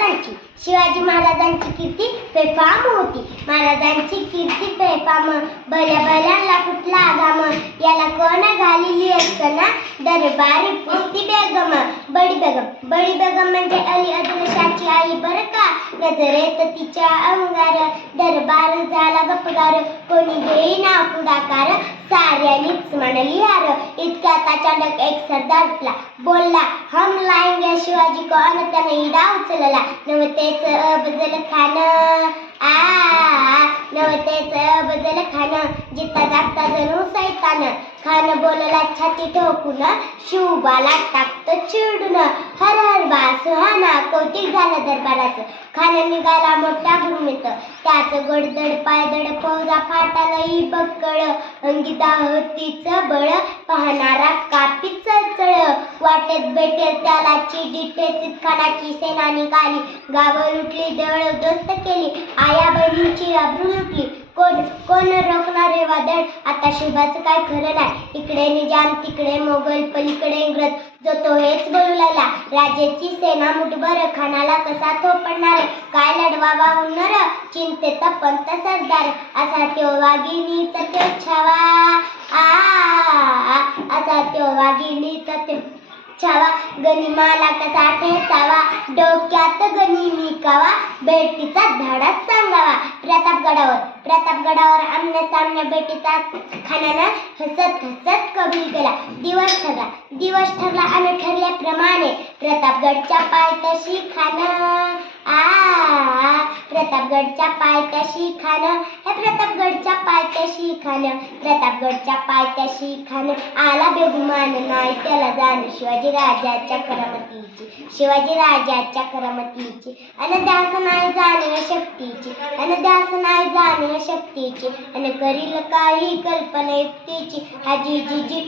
महाराजांची. शिवाजी महाराजांची कीर्ती बेफाम होती. महाराजांची कीर्ती बेफाम भल्या बऱ्याला कुठला आगाम याला कोण घालिली असताना दरबारी पुस्ती बेगम. बडी बेगम. बडी बेगम म्हणजे अली अदिलशाची आई बरं का? नजरेत तिच्या अंगार दरबार झाला गपगार कोणी घेईना पुढाकार साऱ्यांनीच म्हणली हार. इतक्यात अचानक एक सरदार उठला. बोलला हम लाएंगे शिवाजी को अन त्याने इडा उचलला नवतेच अबजल खान आ नवतेच बदल खान जिता जागता जणू सैतान. खान बोलला छाती ठोकून शिवबाला टाकत चिडून. हर हर बा सुहाना कौतिक झालं दरबाराचं. खान निघाला मोठा भूमीत. त्याच गडदड पायदड फौजा फाटालाही बक्कळ. अंगिता होतीच बळ पाहणारा कापीच वाटेत भेटेल त्याला चिडी टेचित खानाची सेना निघाली. गावं लुटली दळ उद्ध्वस्त केली. आया बहिणीची अब्रू लुटली. कोण कोण रोखणार हे वादळ? आता शिवाचं काय खरं नाही. इकडे निजाम तिकडे मोगल पलीकडे इंग्रज. जो तो हेच बोलू लागला. राजेची सेना मुठभर खानाला कसा थोपडणार? काय लढवावा हुनर चिंतेत पंत सरदार. असा त्यो वाघिणीचा त्यो छावा. आ असा त्यो वाघिणी गणी गनिमाला कसा ठेचावा डोक्यात गणी निकावा बेटीचा धाडा सांगावा. प्रतापगडावर प्रतापगडावर आमने सामने बेटीचा खानानं हसत हसत कबूल केला दिवस ठरला दिवस ठरला आणि ठरल्याप्रमाणे प्रतापगडच्या पायथ्याशी खान आ प्रतापगडच्या पायथ्याशी खान हे प्रतापगडच्या खान प्रतापगडच्या पायथ्याशी खान आला बेगुमान. नाही त्याला जाण शिवाजी राजाच्या करामतीची. शिवाजी राजाच्या करामतीची. अन दास नाही जाणीव शक्तीची. अन दास नाही जाणीव शक्तीची. अन करील काही कल्पना युक्तीची. हाजी जी जी.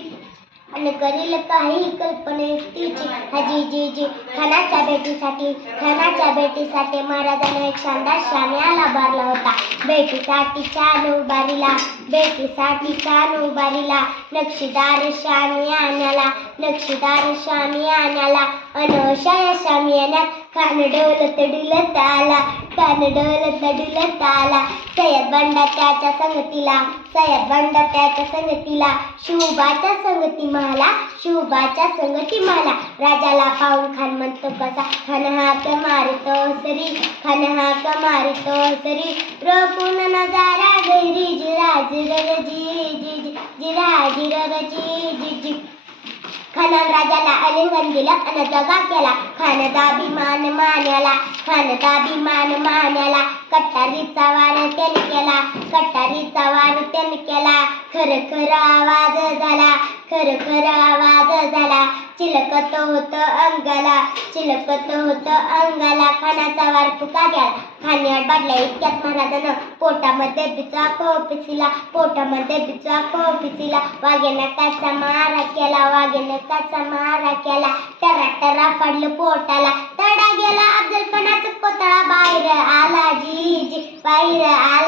आणि करील काही कल्पना युक्तीची. हाजी जी जी. खानाच्या भेटीसाठी खानाच्या भेटीसाठी महाराजाने एक शानदार शामियाना बारला होता. भेटीसाठी छान उभारीला भेटीसाठी छान उभारीला. नक्षीदार शामियान्याला नक्षीदार शामियान्याला अनोशा या शामियान्यात खान डोलत डुलत आला खान डुलत आला सय्यद बंडा त्याच्या संगतीला सय्यद बंडा त्याच्या संगतीला शिवबाच्या संगती मला शिवबाच्या संगती मला राजाला पाहून खान म्हणतो कसा खान हात मारतो सरी खान हात मारतो सरी रोखून नजारा गैरी जिरा जिर जी जी जिरा जिर जी खानान राजाला आलिंगन दिलं आणि जगा केला. खानदाभिमान मान्याला खानदाभिमान मान्याला. कट्टारीचा वाण त्याने केला कट्टारीचा वाण त्याने केला. खर खर आवाज झाला. खरखर आवाज झाला. चिलकत होत अंगाला. चिलकत होत अंगाला. खाण्याचा वार फुका गेला खाण्यात बाडल्या इतक्यात महाराजानं पोटामध्ये बिचा खोपिसिला पोटामध्ये बिचा खोपिसिला वाघ्यानं काचा मारा केला. वाघ्यानं काचा मारा केला. टरा टरा पडलं पोटाला. तडा गेला अफजल खानाचा पोतळा बाहेर आला जी जी बाहेर आला